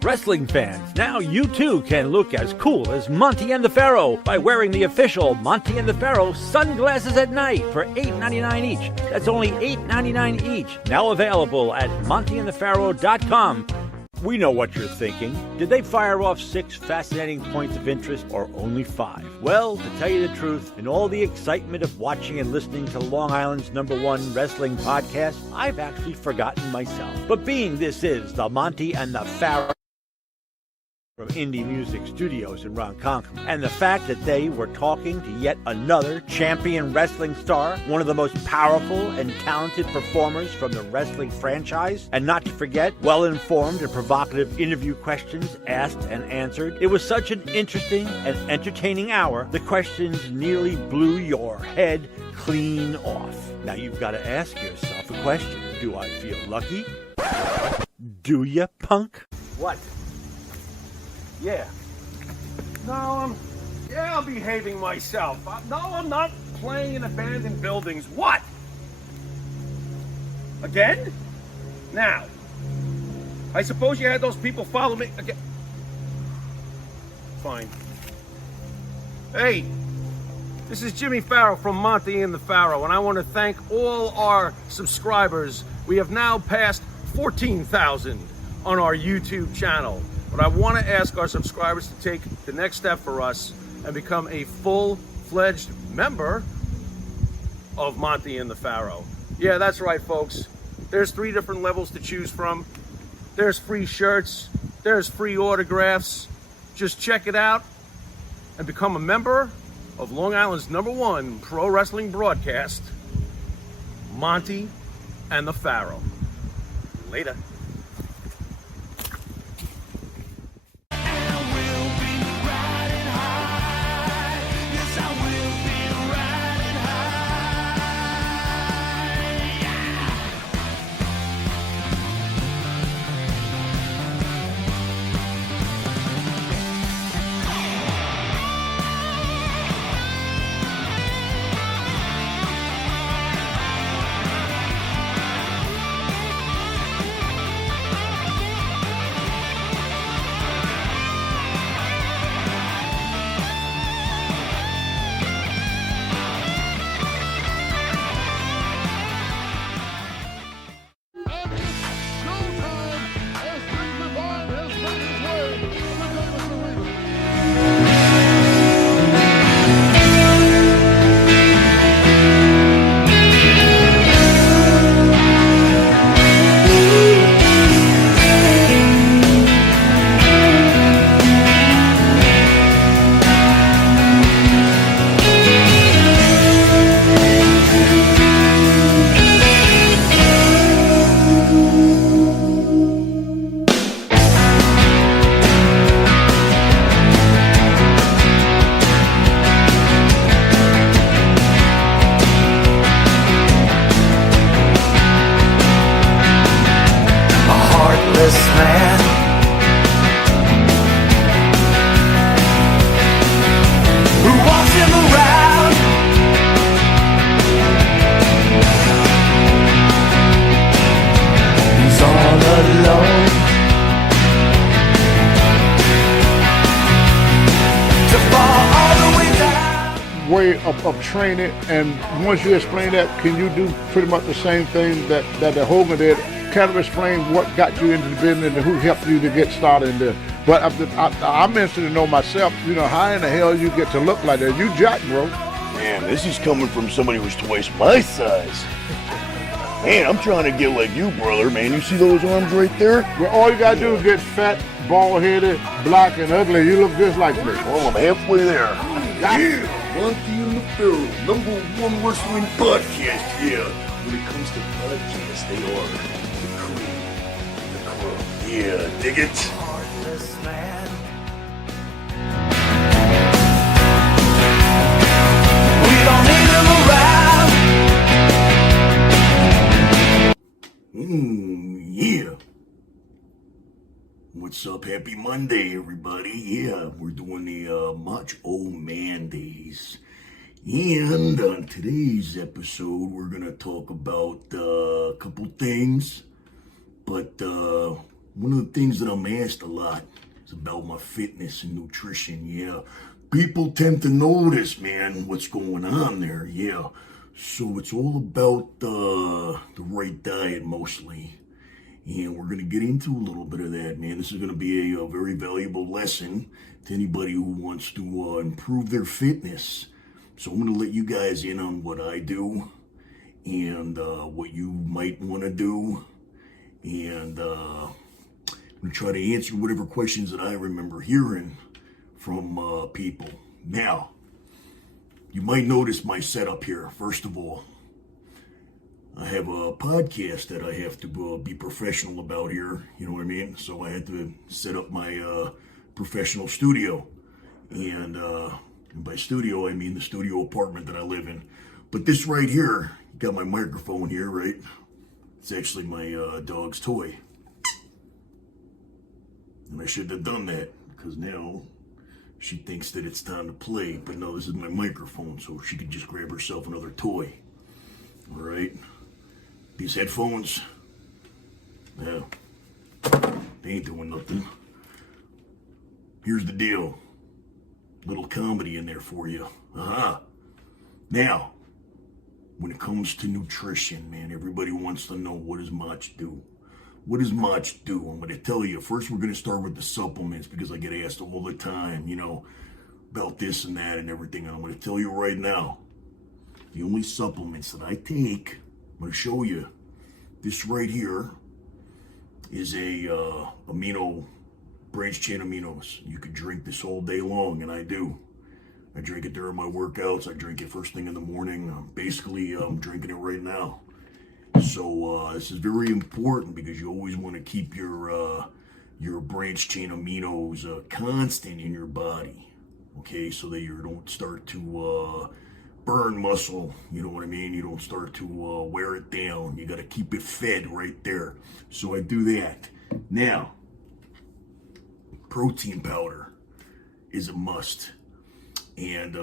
Wrestling fans, now you too can look as cool as Monty and the Pharaoh by wearing the official Monty and the Pharaoh sunglasses at night for $8.99 each. That's only $8.99 each. Now available at montyandthepharaoh.com. We know what you're thinking. Did they fire off 6 fascinating points of interest or only 5? Well, to tell you the truth, in all the excitement of watching and listening to Long Island's #1 wrestling podcast, I've actually forgotten myself. But being this is the Monty and the Pharaoh from Indie Music Studios in Ronkonkoma, and the fact that they were talking to yet another champion wrestling star, one of the most powerful and talented performers from the wrestling franchise, and not to forget, well-informed and provocative interview questions asked and answered. It was such an interesting and entertaining hour, the questions nearly blew your head clean off. Now you've got to ask yourself a question. Do I feel lucky? Do ya, punk? What? Yeah. No, I'm behaving myself. No, I'm not playing in abandoned buildings. What? Again? Now, I suppose you had those people follow me again. Fine. Hey, this is Jimmy Pharaoh from Monty and the Pharaoh, and I want to thank all our subscribers. We have now passed 14,000 on our YouTube channel. But I want to ask our subscribers to take the next step for us and become a full-fledged member of Monty and the Pharaoh. Yeah, that's right, folks. There's 3 different levels to choose from. There's free shirts. There's free autographs. Just check it out and become a member of Long Island's #1 pro wrestling broadcast, Monty and the Pharaoh. Later. Way of training, and once you explain that, can you do pretty much the same thing that Hogan did? Kind of explain what got you into the business and who helped you to get started in this. But I'm interested to know myself, how in the hell you get to look like that? You jack, bro. Man, this is coming from somebody who's twice my size. Man, I'm trying to get like you, brother, man. You see those arms right there? Well, all you gotta do is get fat, bald-headed, black, and ugly. You look just like me. Well, I'm halfway there. Yeah, Monty and the Pharaoh, #1 wrestling podcast. Yeah, when it comes to podcasts, they are the cream, the crumb. Yeah, dig it? We don't need them around. Yeah. What's up? Happy Monday, everybody. Yeah, we're doing the Motch Mandays. And on today's episode, we're going to talk about a couple things. But one of the things that I'm asked a lot is about my fitness and nutrition. Yeah, people tend to notice, man, what's going on there. Yeah, so it's all about the right diet mostly. And we're going to get into a little bit of that, man. This is going to be a very valuable lesson to anybody who wants to improve their fitness. So I'm going to let you guys in on what I do and what you might want to do. And I'm going to try to answer whatever questions that I remember hearing from people. Now, you might notice my setup here. First of all, I have a podcast that I have to be professional about here, you know what I mean? So I had to set up my professional studio. And by studio, I mean the studio apartment that I live in. But this right here, got my microphone here, right? It's actually my dog's toy. And I shouldn't have done that, because now she thinks that it's time to play. But no, this is my microphone, so she could just grab herself another toy. All right? These headphones, yeah, they ain't doing nothing. Here's the deal. Little comedy in there for you. Now, when it comes to nutrition, man, everybody wants to know, what does Motch do? What does Motch do? I'm going to tell you. First, we're going to start with the supplements, because I get asked all the time, you know, about this and that and everything. And I'm going to tell you right now, the only supplements that I take, I'm going to show you. This right here is a amino, branched chain aminos. You could drink this all day long, and I do. I drink it during my workouts. I drink it first thing in the morning. Basically, I'm drinking it right now. So this is very important, because you always want to keep your branched chain aminos constant in your body. Okay, so that you don't start to burn muscle, you know what I mean? You don't start to wear it down. You got to keep it fed right there. So I do that. Now, protein powder is a must. And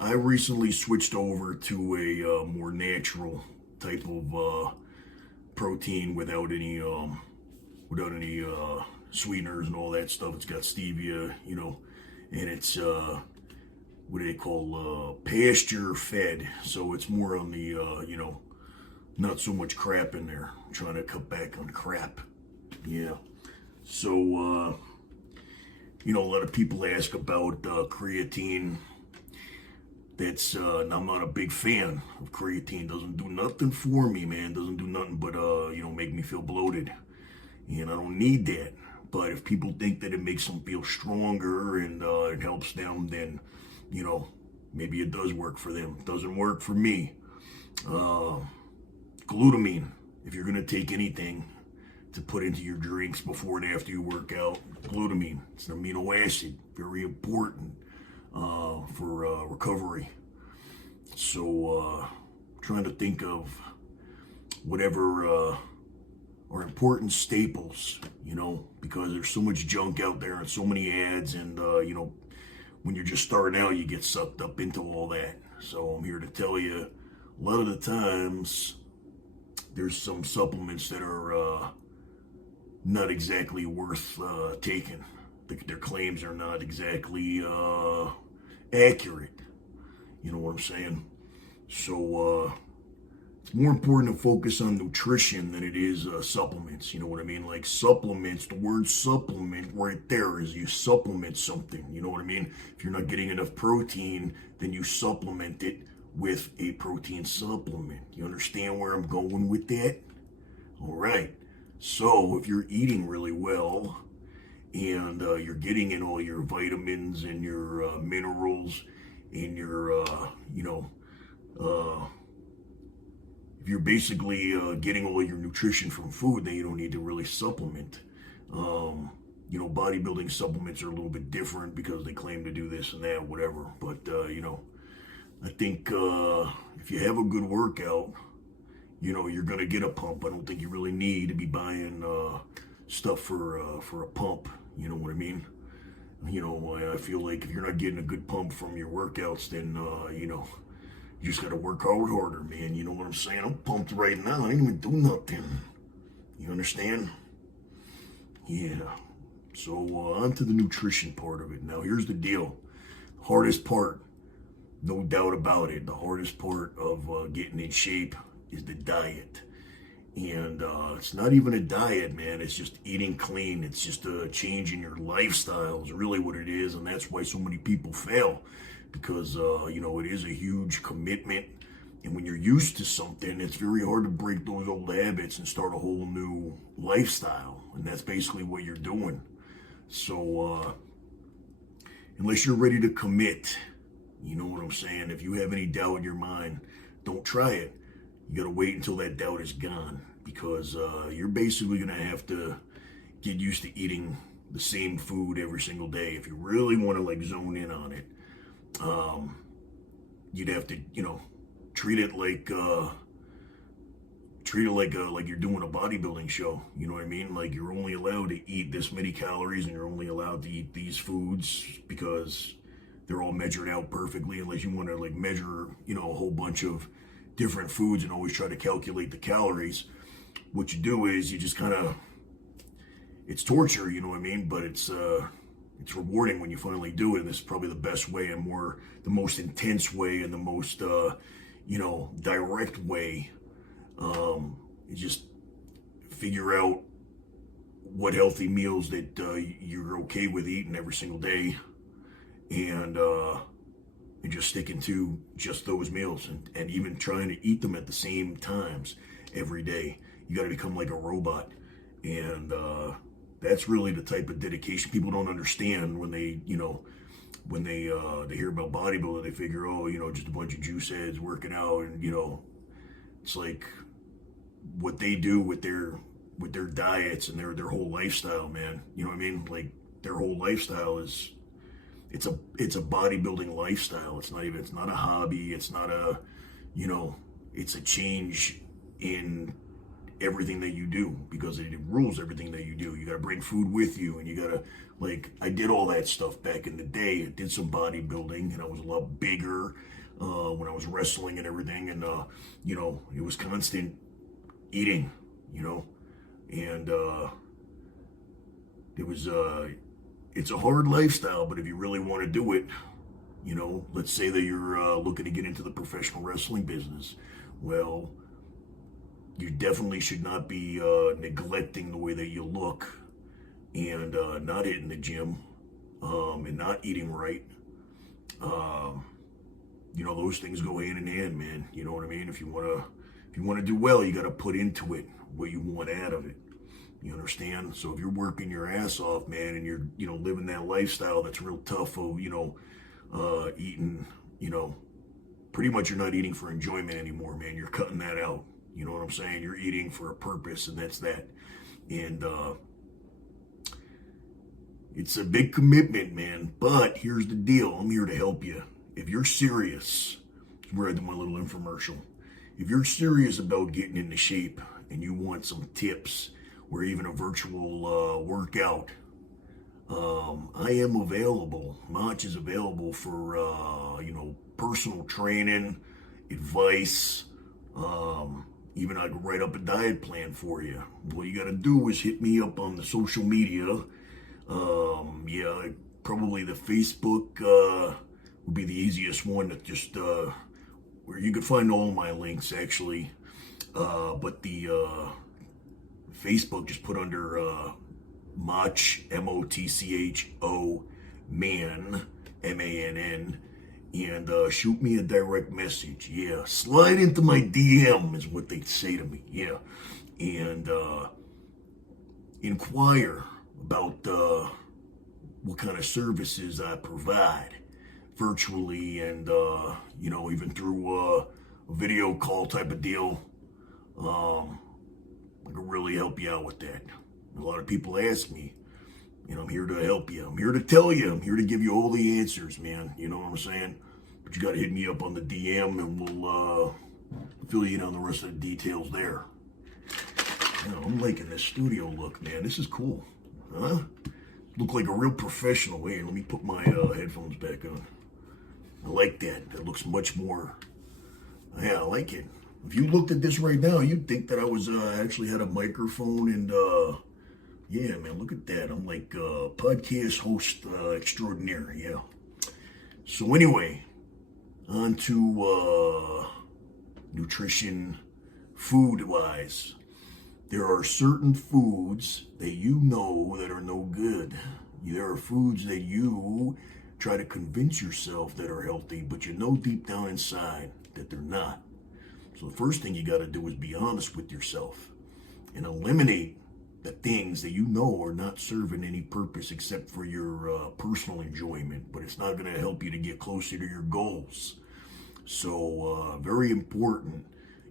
I recently switched over to a more natural type of protein without any sweeteners and all that stuff. It's got stevia, you know, and it's what do they call, pasture fed. So it's more on the, you know, not so much crap in there. I'm trying to cut back on crap. Yeah. So, you know, a lot of people ask about creatine. That's, I'm not a big fan of creatine. Doesn't do nothing for me, man. Doesn't do nothing but, you know, make me feel bloated. And I don't need that. But if people think that it makes them feel stronger and it helps them, then, you know, maybe it does work for them. It doesn't work for me. Glutamine, if you're going to take anything to put into your drinks before and after you work out, glutamine. It's an amino acid, very important for recovery. So trying to think of whatever are important staples, you know, because there's so much junk out there and so many ads, and you know, when you're just starting out, you get sucked up into all that. So I'm here to tell you, a lot of the times there's some supplements that are not exactly worth taking. Their claims are not exactly accurate. You know what I'm saying? So it's more important to focus on nutrition than it is supplements. You know what I mean? Like supplements, the word supplement right there is you supplement something. You know what I mean? If you're not getting enough protein, then you supplement it with a protein supplement. You understand where I'm going with that? All right. So if you're eating really well and you're getting in all your vitamins and your minerals and your, you know, if you're basically getting all your nutrition from food, then you don't need to really supplement. You know, bodybuilding supplements are a little bit different because they claim to do this and that, whatever. But, you know, I think if you have a good workout, you know, you're going to get a pump. I don't think you really need to be buying stuff for a pump. You know what I mean? You know, I feel like if you're not getting a good pump from your workouts, then, you know, you just got to work harder, man. You know what I'm saying? I'm pumped right now. I ain't even do nothing. You understand? Yeah. So on to the nutrition part of it. Now here's the deal. Hardest part, no doubt about it, the hardest part of getting in shape is the diet. And it's not even a diet, man. It's just eating clean. It's just a change in your lifestyle is really what it is. And that's why so many people fail. Because, it is a huge commitment. And when you're used to something, it's very hard to break those old habits and start a whole new lifestyle. And that's basically what you're doing. So, unless you're ready to commit, you know what I'm saying? If you have any doubt in your mind, don't try it. You got to wait until that doubt is gone, because you're basically going to have to get used to eating the same food every single day. If you really want to like zone in on it, you'd have to, treat it like you're doing a bodybuilding show. You know what I mean? Like you're only allowed to eat this many calories, and you're only allowed to eat these foods because they're all measured out perfectly. Unless you want to like measure, a whole bunch of different foods and always try to calculate the calories. What you do is you just kind of, it's torture, you know what I mean? But it's rewarding when you finally do it. And this is probably the best way and the most intense way and the most, direct way. You just figure out what healthy meals that you're okay with eating every single day, and just sticking to just those meals, and even trying to eat them at the same times every day. You got to become like a robot, and that's really the type of dedication people don't understand when they, they hear about bodybuilding. They figure, just a bunch of juice heads working out, and it's like what they do with their diets and their whole lifestyle, man. You know what I mean? Like their whole lifestyle is, it's a bodybuilding lifestyle. It's not a hobby. It's not a, it's a change in everything that you do, because it rules everything that you do. You got to bring food with you, and you got to, like, I did all that stuff back in the day. I did some bodybuilding, and I was a lot bigger when I was wrestling and everything, and it was constant eating, and it was it's a hard lifestyle. But if you really want to do it, let's say that you're looking to get into the professional wrestling business, well, you definitely should not be neglecting the way that you look, and not hitting the gym, and not eating right. Those things go hand in hand, man. You know what I mean? If you want to do well, you got to put into it what you want out of it. You understand? So if you're working your ass off, man, and you're, living that lifestyle that's real tough of, eating, pretty much you're not eating for enjoyment anymore, man. You're cutting that out. You know what I'm saying? You're eating for a purpose, and that's that. And it's a big commitment, man. But here's the deal. I'm here to help you. If you're serious, where I do my little infomercial. If you're serious about getting into shape and you want some tips or even a virtual workout, I am available. Motch is available for, personal training, advice. Even I could write up a diet plan for you. What you got to do is hit me up on the social media. Probably the Facebook would be the easiest one, that just where you could find all my links, actually. But the Facebook, just put under Motch, Motcho, man, MANN, and shoot me a direct message. Yeah, slide into my DM is what they say to me. Yeah, and inquire about what kind of services I provide virtually, and even through a video call type of deal. I can really help you out with that. A lot of people ask me, I'm here to help you. I'm here to tell you. I'm here to give you all the answers, man. You know what I'm saying? But you got to hit me up on the DM, and we'll fill you in on the rest of the details there. I'm liking this studio look, man. This is cool. Huh? Look like a real professional. Here, let me put my headphones back on. I like that. That looks much more... Yeah, I like it. If you looked at this right now, you'd think that I was actually had a microphone and Yeah, man, look at that. I'm like podcast host extraordinaire, yeah. So anyway, on to nutrition food-wise. There are certain foods that you know that are no good. There are foods that you try to convince yourself that are healthy, but you know deep down inside that they're not. So the first thing you got to do is be honest with yourself and eliminate the things that you know are not serving any purpose except for your personal enjoyment, but it's not going to help you to get closer to your goals. So very important.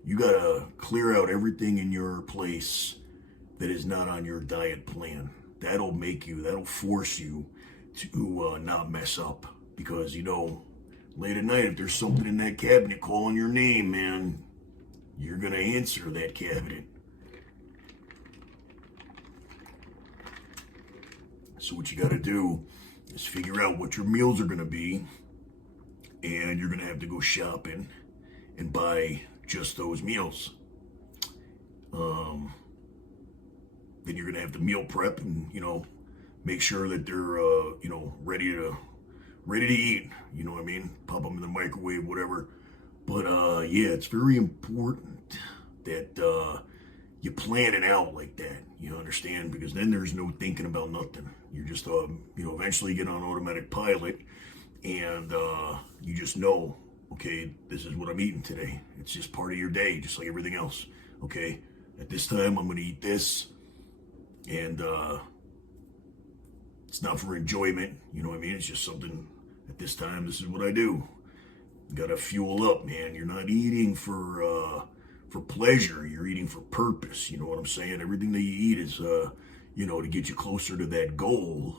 You got to clear out everything in your place that is not on your diet plan. That'll force you to not mess up. Because, late at night, if there's something in that cabinet calling your name, man, you're going to answer that cabinet. So what you got to do is figure out what your meals are going to be. And you're going to have to go shopping and buy just those meals. Then you're going to have to meal prep and, make sure that they're, ready to eat. You know what I mean? Pop them in the microwave, whatever. But, yeah, it's very important that you plan it out like that. You understand? Because then there's no thinking about nothing. You're just, eventually get on automatic pilot and you just know, okay, this is what I'm eating today. It's just part of your day, just like everything else. Okay, at this time, I'm going to eat this. And it's not for enjoyment. You know what I mean? It's just something at this time. This is what I do. You got to fuel up, man. You're not eating for pleasure. You're eating for purpose. You know what I'm saying? Everything that you eat is, to get you closer to that goal.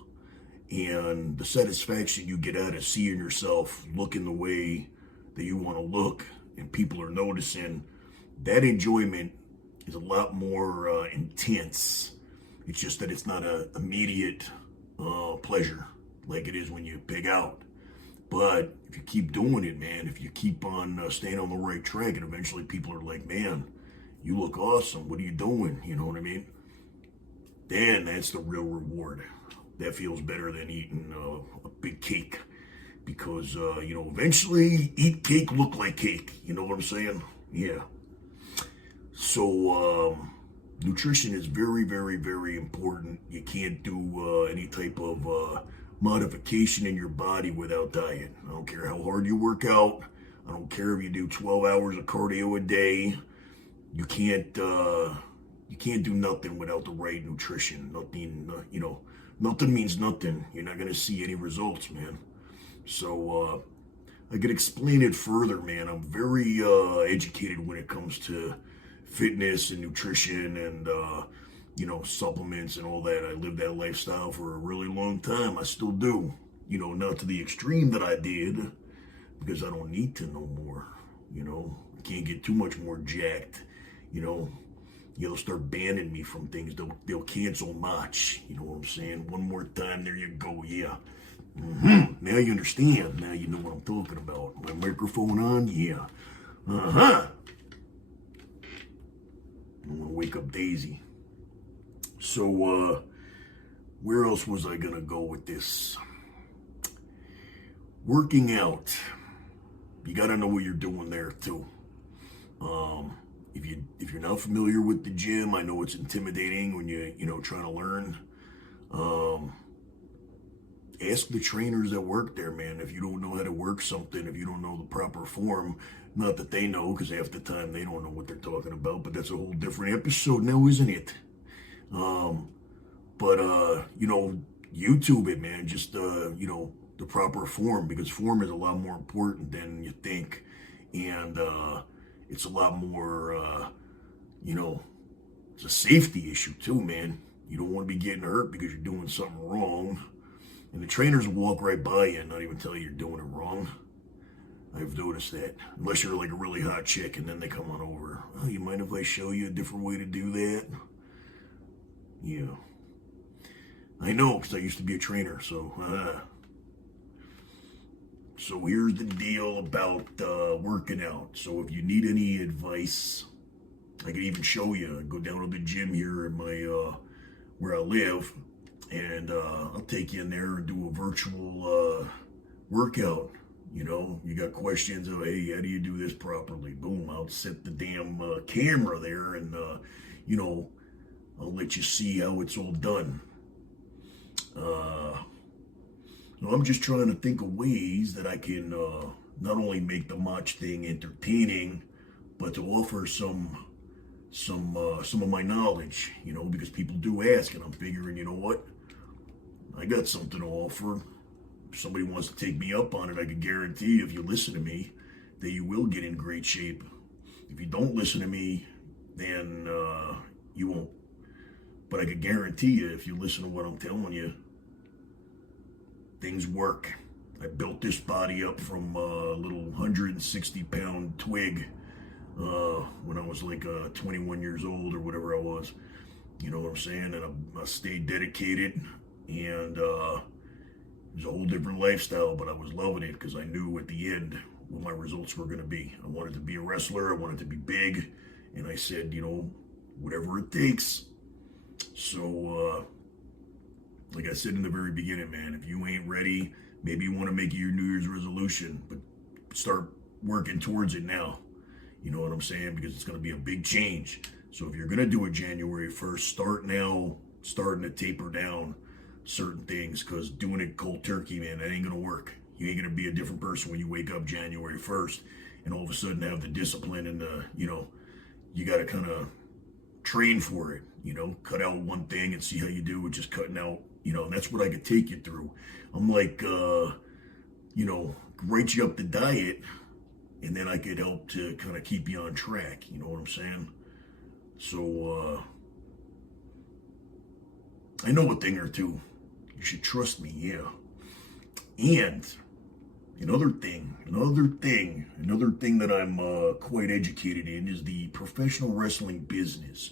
And the satisfaction you get out of seeing yourself looking the way that you want to look and people are noticing, that enjoyment is a lot more intense. It's just that it's not an immediate pleasure like it is when you pig out. But if you keep doing it, man, if you keep on staying on the right track, and eventually people are like, man, you look awesome. What are you doing? You know what I mean? Then that's the real reward. That feels better than eating a big cake. Because, eventually eat cake, look like cake. You know what I'm saying? Yeah. So, nutrition is very, very, very important. You can't do any type of modification in your body without diet. I don't care how hard you work out. I don't care if you do 12 hours of cardio a day. You can't do nothing without the right nutrition. Nothing, nothing means nothing. You're not going to see any results, man. So, I could explain it further, man. I'm very educated when it comes to fitness and nutrition and, supplements and all that. I lived that lifestyle for a really long time. I still do. Not to the extreme that I did, because I don't need to no more. I can't get too much more jacked. They'll start banning me from things. They'll cancel Motch. You know what I'm saying? One more time, there you go, yeah. Now you understand. Now you know what I'm talking about. My microphone on? Yeah. I'm gonna wake up Daisy. So, where else was I gonna go with this? Working out. You gotta know what you're doing there too. If you're not familiar with the gym, I know it's intimidating when you're trying to learn. Ask the trainers that work there, man. If you don't know how to work something, if you don't know the proper form, not that they know, because half the time they don't know what they're talking about, but that's a whole different episode now, isn't it? YouTube it, man. Just, the proper form, because form is a lot more important than you think. And it's a lot more, it's a safety issue too, man. You don't want to be getting hurt because you're doing something wrong. And the trainers will walk right by you and not even tell you you're doing it wrong. I've noticed that. Unless you're like a really hot chick, and then they come on over. Oh, you mind if I show you a different way to do that? Yeah. I know, because I used to be a trainer, so... So here's the deal about working out. So if you need any advice, I can even show you. Go down to the gym here in my where I live, and I'll take you in there and do a virtual workout. You know, you got questions of, hey, how do you do this properly? Boom, I'll set the damn camera there, and you know, I'll let you see how it's all done. So I'm just trying to think of ways that I can not only make the Motch thing entertaining, but to offer some of my knowledge, you know, because people do ask, and I'm figuring, you know what, I got something to offer. If somebody wants to take me up on it, I can guarantee if you listen to me that you will get in great shape. If you don't listen to me, then you won't. But I can guarantee you, if you listen to what I'm telling you, things work. I built this body up from a little 160-pound twig when I was like 21 years old or whatever I was. You know what I'm saying? And I stayed dedicated, and it was a whole different lifestyle, but I was loving it because I knew at the end what my results were going to be. I wanted to be a wrestler. I wanted to be big. And I said, you know, whatever it takes. So, like I said in the very beginning, man, if you ain't ready, maybe you want to make it your New Year's resolution, but start working towards it now. You know what I'm saying? Because it's going to be a big change. So if you're going to do it January 1st, start now, starting to taper down certain things, because doing it cold turkey, man, that ain't going to work. You ain't going to be a different person when you wake up January 1st and all of a sudden have the discipline and the, you know, you got to kind of train for it, you know, cut out one thing and see how you do with just cutting out, you know, and that's what I could take you through. I'm like, you know, write you up the diet, and then I could help to kind of keep you on track, you know what I'm saying? So, I know a thing or two. You should trust me, yeah. And another thing that I'm quite educated in is the professional wrestling business.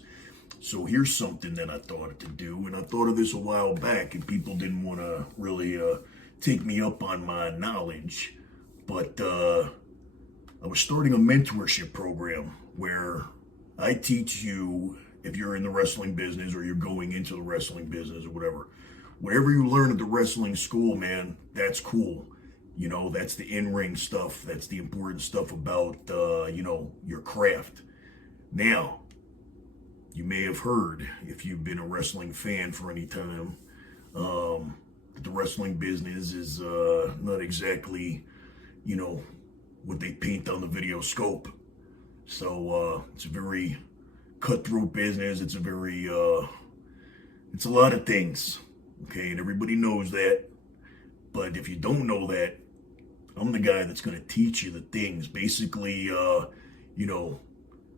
So here's something that I thought to do, and I thought of this a while back, and people didn't want to really take me up on my knowledge, but I was starting a mentorship program where I teach you, if you're in the wrestling business or you're going into the wrestling business or whatever you learn at the wrestling school, man, that's cool. You know, that's the in-ring stuff. That's the important stuff about, you know, your craft. Now, you may have heard, if you've been a wrestling fan for any time, the wrestling business is not exactly, you know, what they paint on the video scope. So it's a very cutthroat business. It's a very, it's a lot of things, okay? And everybody knows that. But if you don't know that, I'm the guy that's going to teach you the things. Basically, you know,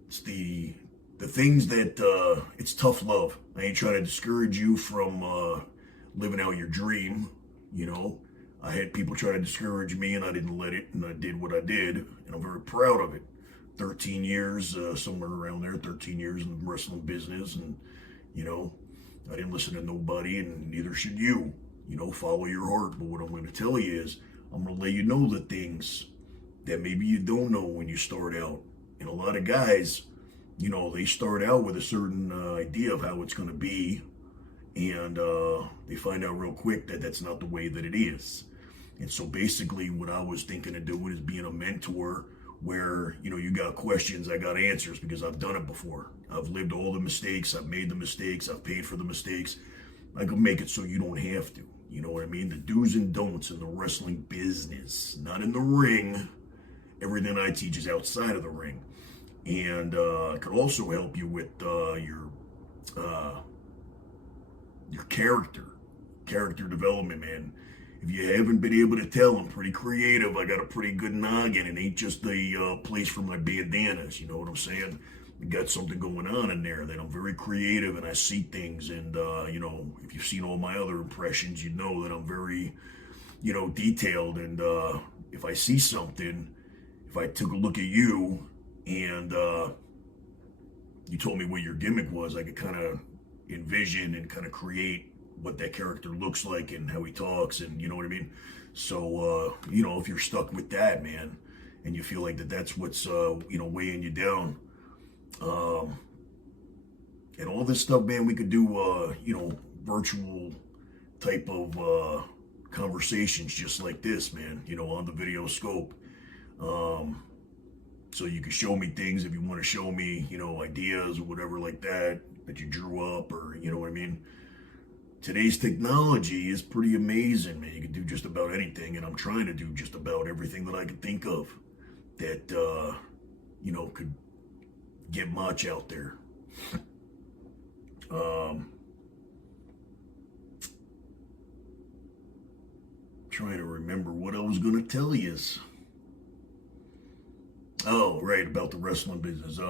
it's the things that, it's tough love. I ain't trying to discourage you from living out your dream, you know. I had people try to discourage me, and I didn't let it, and I did what I did, and I'm very proud of it. 13 years, somewhere around there, 13 years in the wrestling business, and, you know, I didn't listen to nobody, and neither should you. You know, follow your heart. But what I'm going to tell you is, I'm going to let you know the things that maybe you don't know when you start out. And a lot of guys, you know, they start out with a certain idea of how it's going to be, and they find out real quick that that's not the way that it is. And so basically what I was thinking of doing is being a mentor where, you know, you got questions, I got answers, because I've done it before. I've lived all the mistakes, I've made the mistakes, I've paid for the mistakes. I can make it so you don't have to. You know what I mean? The do's and don'ts in the wrestling business, not in the ring. Everything I teach is outside of the ring. And I could also help you with your character development, man. If you haven't been able to tell, I'm pretty creative. I got a pretty good noggin. It ain't just a place for my bandanas. You know what I'm saying? I got something going on in there that I'm very creative, and I see things. And, you know, if you've seen all my other impressions, you know that I'm very, you know, detailed. And if I see something, if I took a look at you and you told me what your gimmick was, I could kind of envision and kind of create what that character looks like and how he talks, and you know what I mean? So, you know, if you're stuck with that, man, and you feel like that's what's, you know, weighing you down, And all this stuff, man, we could do, virtual type of conversations just like this, man, on the video scope. So you can show me things if you want to show me, ideas or whatever like that you drew up, or, what I mean? Today's technology is pretty amazing, man. You can do just about anything, and I'm trying to do just about everything that I can think of that, could get Motch out there. Trying to remember what I was going to tell you. Oh, right, about the wrestling business.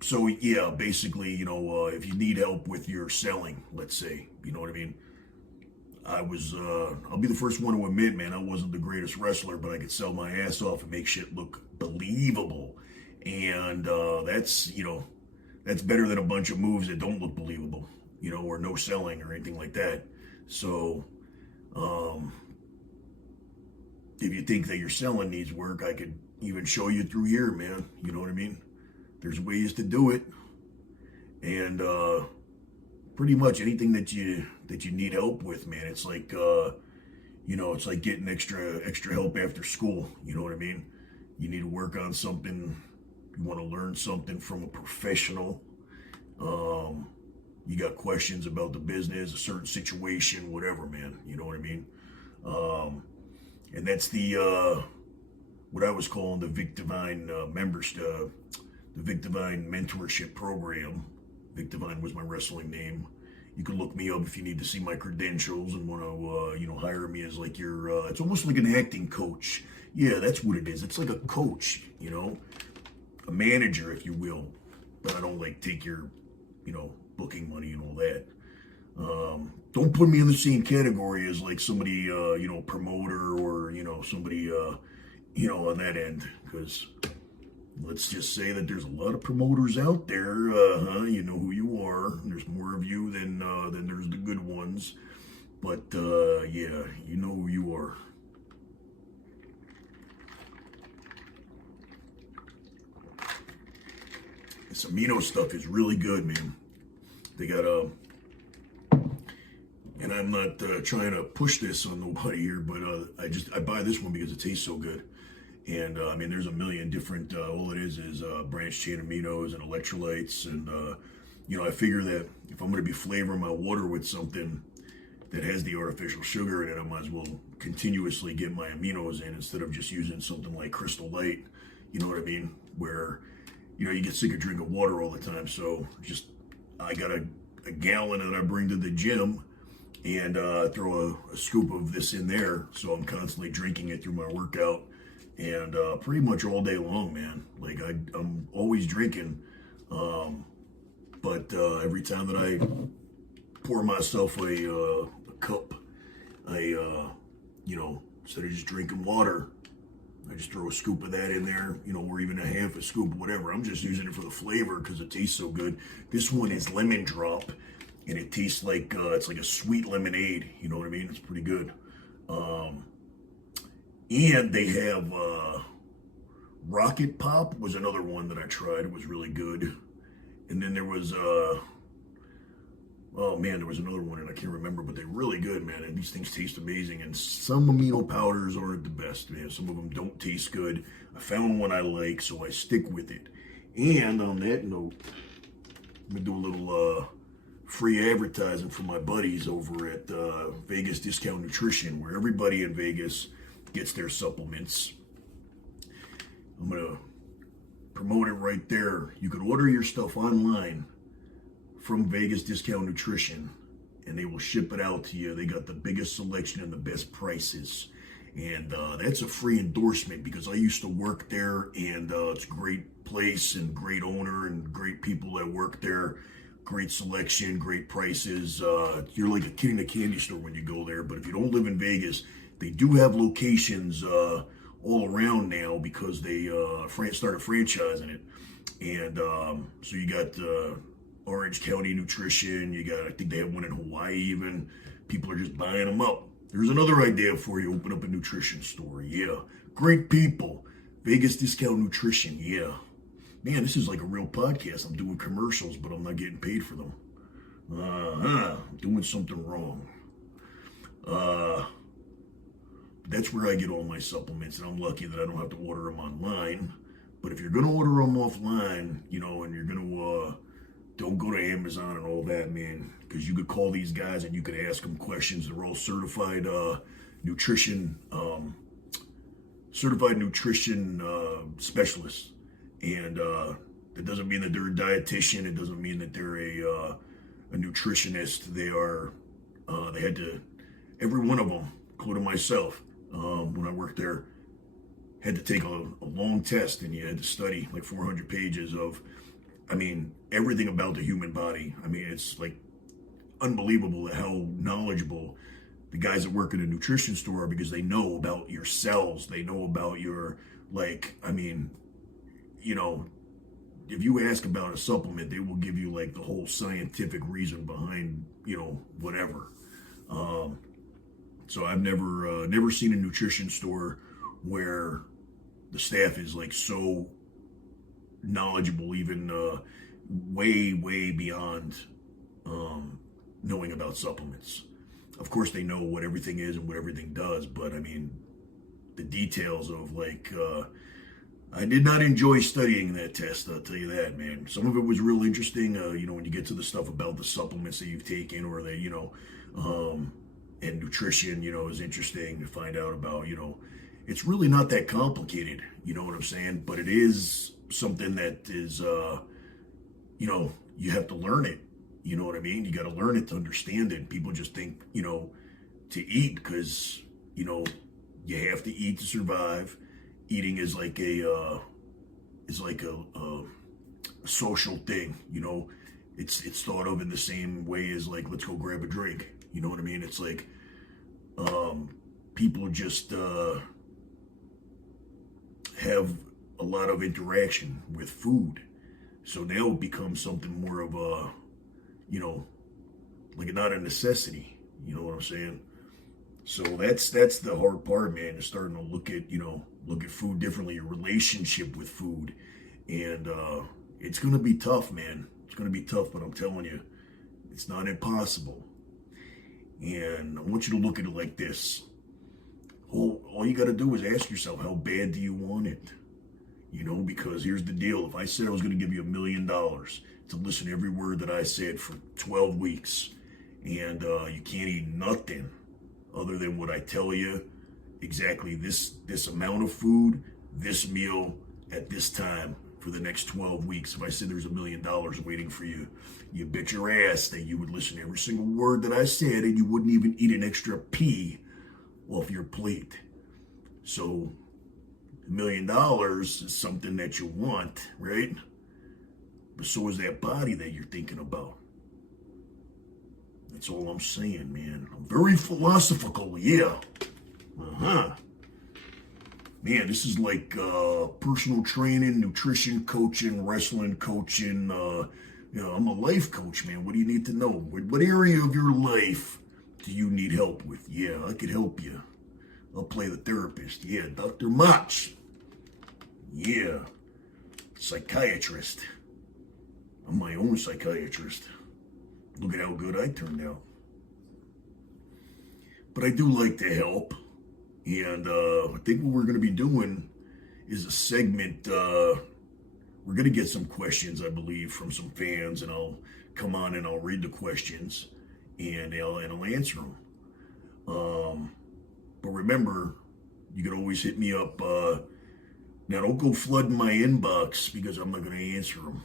So yeah, basically, if you need help with your selling, let's say, you know what I mean? I'll be the first one to admit, man, I wasn't the greatest wrestler, but I could sell my ass off and make shit look believable. And that's better than a bunch of moves that don't look believable, or no selling or anything like that. So, if you think that your selling needs work, I could even show you through here, man. You know what I mean? There's ways to do it. And pretty much anything that you need help with, man, it's like it's like getting extra help after school. You know what I mean? You need to work on something, you want to learn something from a professional. You got questions about the business, a certain situation, whatever, man. You know what I mean? And that's the what I was calling the Victivine the Victivine mentorship program. Victivine was my wrestling name. You can look me up if you need to see my credentials and want to hire me as like your it's almost like an acting coach. Yeah, that's what it is. It's like a coach, a manager, if you will. But I don't like take your booking money and all that. Don't put me in the same category as like somebody, promoter or, somebody, on that end, because let's just say that there's a lot of promoters out there. You know who you are. There's more of you than there's the good ones. But, yeah, you know who you are. This Amino stuff is really good, man. They got and I'm not trying to push this on nobody here, but I buy this one because it tastes so good. And there's a million different, all it is branched chain aminos and electrolytes. And, I figure that if I'm going to be flavoring my water with something that has the artificial sugar in it, I might as well continuously get my aminos in instead of just using something like Crystal Light. You know what I mean? Where, you get sick of drinking water all the time. So I got a gallon that I bring to the gym, and throw a scoop of this in there. So I'm constantly drinking it through my workout, and pretty much all day long, man. Like I'm always drinking, but every time that I pour myself a cup, instead of just drinking water, I just throw a scoop of that in there, or even a half a scoop, whatever. I'm just using it for the flavor because it tastes so good. This one is lemon drop, and it tastes like, it's like a sweet lemonade. You know what I mean? It's pretty good. And they have Rocket Pop was another one that I tried. It was really good. And then there was, there was another one, and I can't remember, but they're really good, man. And these things taste amazing. And some amino powders aren't the best, man. Some of them don't taste good. I found one I like, so I stick with it. And on that note, I'm going to do a little free advertising for my buddies over at Vegas Discount Nutrition, where everybody in Vegas gets their supplements. I'm going to promote it right there. You can order your stuff online from Vegas Discount Nutrition, and they will ship it out to you. They got the biggest selection and the best prices. And that's a free endorsement because I used to work there, and it's a great place and great owner and great people that work there. Great selection, great prices. You're like a kid in a candy store when you go there. But if you don't live in Vegas, they do have locations all around now because they started franchising it. And so you got Orange County Nutrition. I think they have one in Hawaii even. People are just buying them up. There's another idea for you. Open up a nutrition store. Yeah. Great people. Vegas Discount Nutrition. Yeah. Man, this is like a real podcast. I'm doing commercials, but I'm not getting paid for them. I'm doing something wrong. That's where I get all my supplements, and I'm lucky that I don't have to order them online. But if you're going to order them offline, you know, and you're going to, don't go to Amazon and all that, man, because you could call these guys and you could ask them questions. They're all certified nutrition specialists. And that doesn't mean that they're a dietitian. It doesn't mean that they're a nutritionist. They had to, every one of them, including myself, when I worked there, had to take a long test, and you had to study like 400 pages of, I mean, everything about the human body. I mean, it's like unbelievable how knowledgeable the guys that work in a nutrition store are, because they know about your cells. They know about your, like, I mean, you know, if you ask about a supplement, they will give you like the whole scientific reason behind, you know, whatever. So I've never seen a nutrition store where the staff is like so knowledgeable, even way beyond knowing about supplements. Of course, they know what everything is and what everything does, but I mean, the details of like, I did not enjoy studying that test, I'll tell you that, man. Some of it was real interesting, you know, when you get to the stuff about the supplements that you've taken, or that, you know, and nutrition, you know, is interesting to find out about, you know. It's really not that complicated, you know what I'm saying? But it is something that is, you know, you have to learn it. You know what I mean? You got to learn it to understand it. People just think, you know, to eat because, you know, you have to eat to survive. Eating is like a social thing, you know. It's thought of in the same way as like, let's go grab a drink. You know what I mean? It's like people just have a lot of interaction with food. So now it becomes something more of a, you know, like not a necessity. You know what I'm saying? So that's the hard part, man, is starting to look at food differently, your relationship with food. And it's going to be tough, man. It's going to be tough, but I'm telling you, it's not impossible. And I want you to look at it like this. All you got to do is ask yourself, how bad do you want it? You know, because here's the deal. If I said I was going to give you $1 million to listen to every word that I said for 12 weeks, and you can't eat nothing other than what I tell you, exactly this amount of food, this meal, at this time for the next 12 weeks. If I said there's $1 million waiting for you, you bet your ass that you would listen to every single word that I said, and you wouldn't even eat an extra pea off your plate. So $1 million is something that you want, right? But so is that body that you're thinking about. That's all I'm saying, man. I'm very philosophical, yeah. Man, this is like personal training, nutrition coaching, wrestling coaching. You know, I'm a life coach, man. What do you need to know? What area of your life do you need help with? Yeah, I could help you. I'll play the therapist. Yeah, Dr. Motch. Yeah, psychiatrist. I'm my own psychiatrist. Look at how good I turned out. But I do like to help. And I think what we're going to be doing is a segment. We're going to get some questions, I believe, from some fans. And I'll come on and I'll read the questions. And I'll answer them. But remember, you can always hit me up. Now, don't go flooding my inbox because I'm not going to answer them.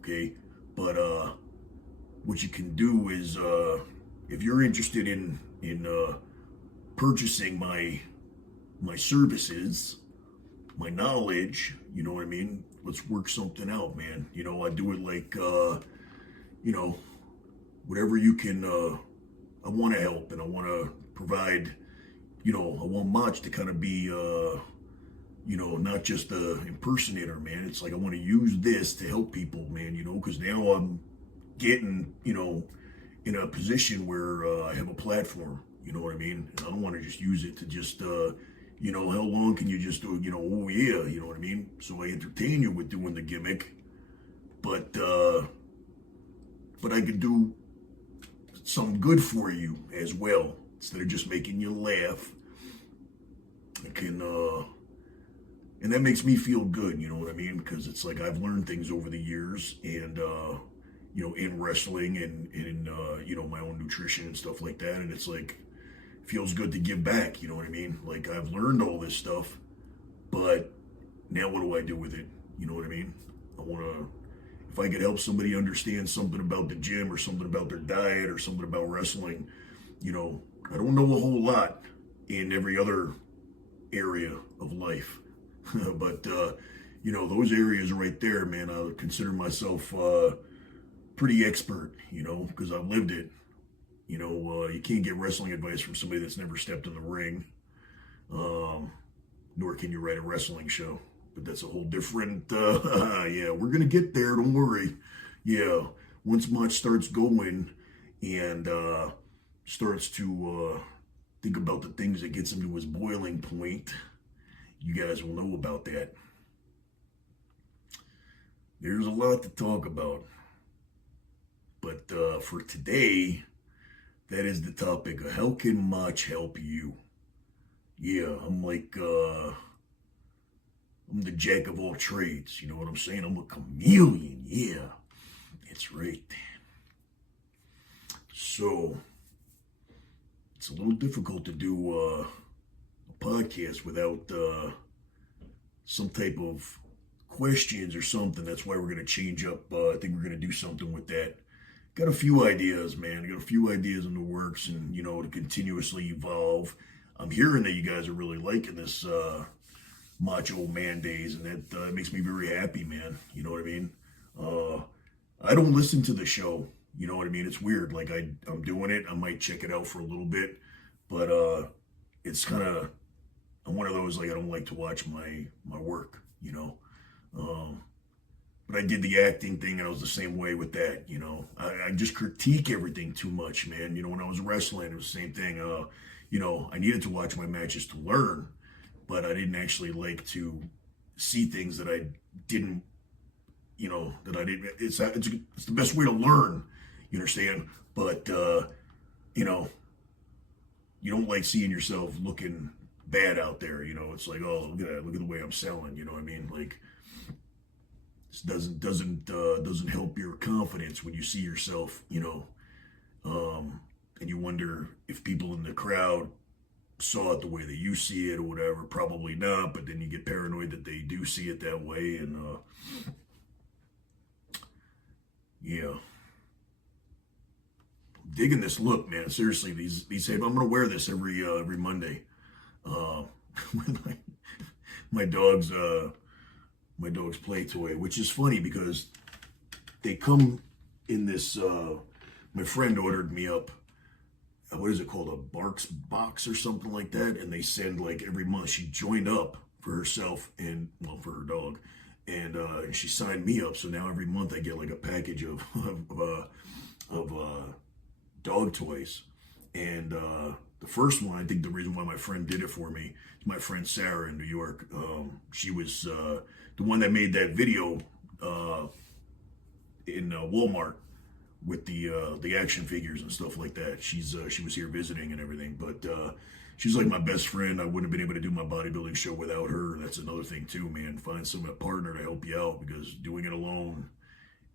Okay? But what you can do is, if you're interested in purchasing my services, my knowledge, you know what I mean? Let's work something out, man. You know, I do it like, you know, whatever you can. I want to help, and I want to provide. You know, I want Motch to kind of be, you know, not just a impersonator, man. It's like I want to use this to help people, man, you know, because now I'm getting, you know, in a position where I have a platform, you know what I mean? And I don't want to just use it to just, you know, how long can you just do, you know, oh yeah, you know what I mean? So I entertain you with doing the gimmick, but I could do some good for you as well. Instead of just making you laugh, I can, and that makes me feel good, you know what I mean? Because it's like I've learned things over the years, and, you know, in wrestling and in, you know, my own nutrition and stuff like that. And it's like, it feels good to give back, you know what I mean? Like, I've learned all this stuff, but now what do I do with it? You know what I mean? I want to, if I could help somebody understand something about the gym or something about their diet or something about wrestling, you know, I don't know a whole lot in every other area of life. But, you know, those areas right there, man, I would consider myself pretty expert, you know, because I've lived it. You know, you can't get wrestling advice from somebody that's never stepped in the ring. Nor can you write a wrestling show. But that's a whole different, yeah, we're going to get there, don't worry. Yeah, once Motch starts going and starts to think about the things that gets him to his boiling point, you guys will know about that. There's a lot to talk about. But for today, that is the topic of how can Motch help you? Yeah, I'm like, I'm the jack of all trades. You know what I'm saying? I'm a chameleon. Yeah, that's right. So, it's a little difficult to do a podcast without some type of questions or something. That's why we're going to change up. I think we're going to do something with that. Got a few ideas, man. I got a few ideas in the works, and, you know, to continuously evolve. I'm hearing that you guys are really liking this macho Mandays, and that makes me very happy, man. You know what I mean? I don't listen to the show. You know what I mean? It's weird. Like, I'm doing it. I might check it out for a little bit, but it's kind of, I'm one of those, like, I don't like to watch my work, you know? But I did the acting thing, and I was the same way with that, you know? I just critique everything too much, man. You know, when I was wrestling, it was the same thing. You know, I needed to watch my matches to learn, but I didn't actually like to see things that I didn't, you know, that I didn't. It's the best way to learn, you understand? But, you know, you don't like seeing yourself looking bad out there, you know? It's like, oh, look at that, look at the way I'm selling, you know what I mean? Like, this doesn't help your confidence when you see yourself, you know, and you wonder if people in the crowd saw it the way that you see it or whatever. Probably not, but then you get paranoid that they do see it that way, and yeah. I'm digging this look, man. Seriously, these I'm gonna wear this every Monday. With my dog's play toy, which is funny because they come in this, my friend ordered me up, what is it called, a Barks box or something like that, and they send, like, every month. She joined up for herself and, well, for her dog, and she signed me up, so now every month I get, like, a package of dog toys. And the first one, I think the reason why my friend did it for me, is my friend Sarah in New York. She was the one that made that video in Walmart with the action figures and stuff like that. She was here visiting and everything, but she's like my best friend. I wouldn't have been able to do my bodybuilding show without her. That's another thing too, man. Find a partner to help you out, because doing it alone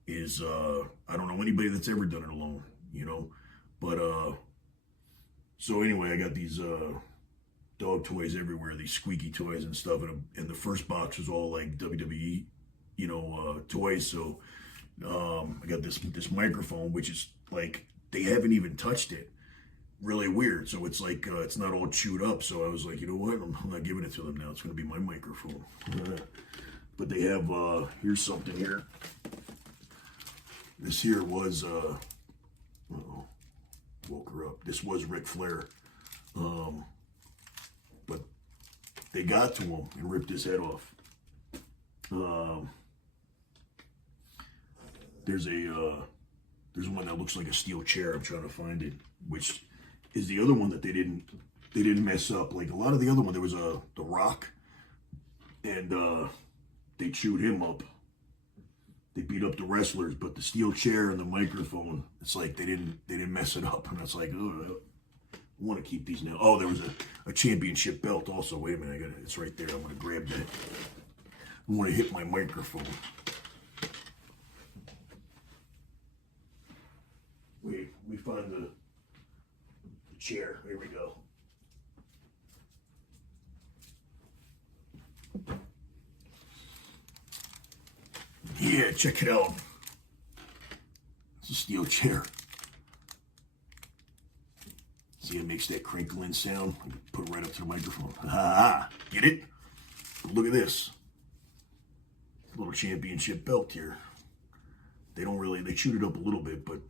is I don't know anybody that's ever done it alone, you know. But so anyway, I got these dog toys everywhere, these squeaky toys and stuff, and the first box was all like WWE, you know, toys. So I got this microphone, which is like, they haven't even touched it. Really weird. So it's like, it's not all chewed up. So I was like, you know what? I'm not giving it to them now. It's going to be my microphone. But they have, here's something here. This here was, uh-oh, woke her up. This was Ric Flair. But they got to him and ripped his head off. There's one that looks like a steel chair. I'm trying to find it, which is the other one that they didn't mess up. Like a lot of the other one, there was The Rock, and they chewed him up. they beat up the wrestlers, but the steel chair and the microphone, it's like they didn't mess it up. And it's like, oh, I want to keep these now. Oh, there was a championship belt also. Wait a minute, it's right there. I'm gonna grab that. I want to hit my microphone. Wait, we find the chair. Here we go. Yeah, check it out. It's a steel chair. See, it makes that crinkling sound. I can put it right up to the microphone. Ah, get it? But look at this. Little championship belt here. They shoot it up a little bit, but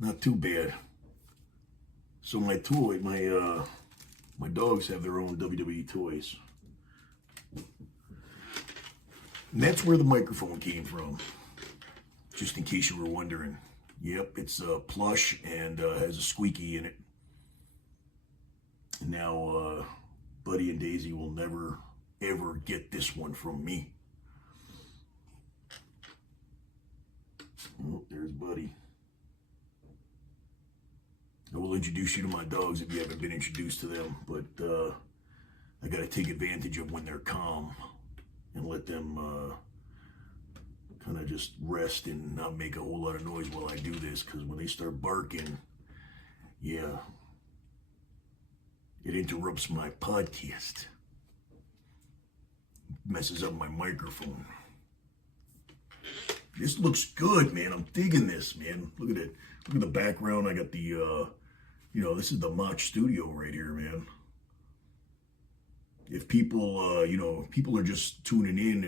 not too bad. So my dogs have their own WWE toys. And that's where the microphone came from, just in case you were wondering. Yep, it's plush and has a squeaky in it. And now Buddy and Daisy will never, ever get this one from me. Oh, there's Buddy. I will introduce you to my dogs if you haven't been introduced to them, but I got to take advantage of when they're calm and let them kind of just rest and not make a whole lot of noise while I do this, because when they start barking, yeah, it interrupts my podcast. Messes up my microphone. This looks good, man. I'm digging this, man. Look at it. Look at the background. I got the, this is the Motch studio right here, man. If people, people are just tuning in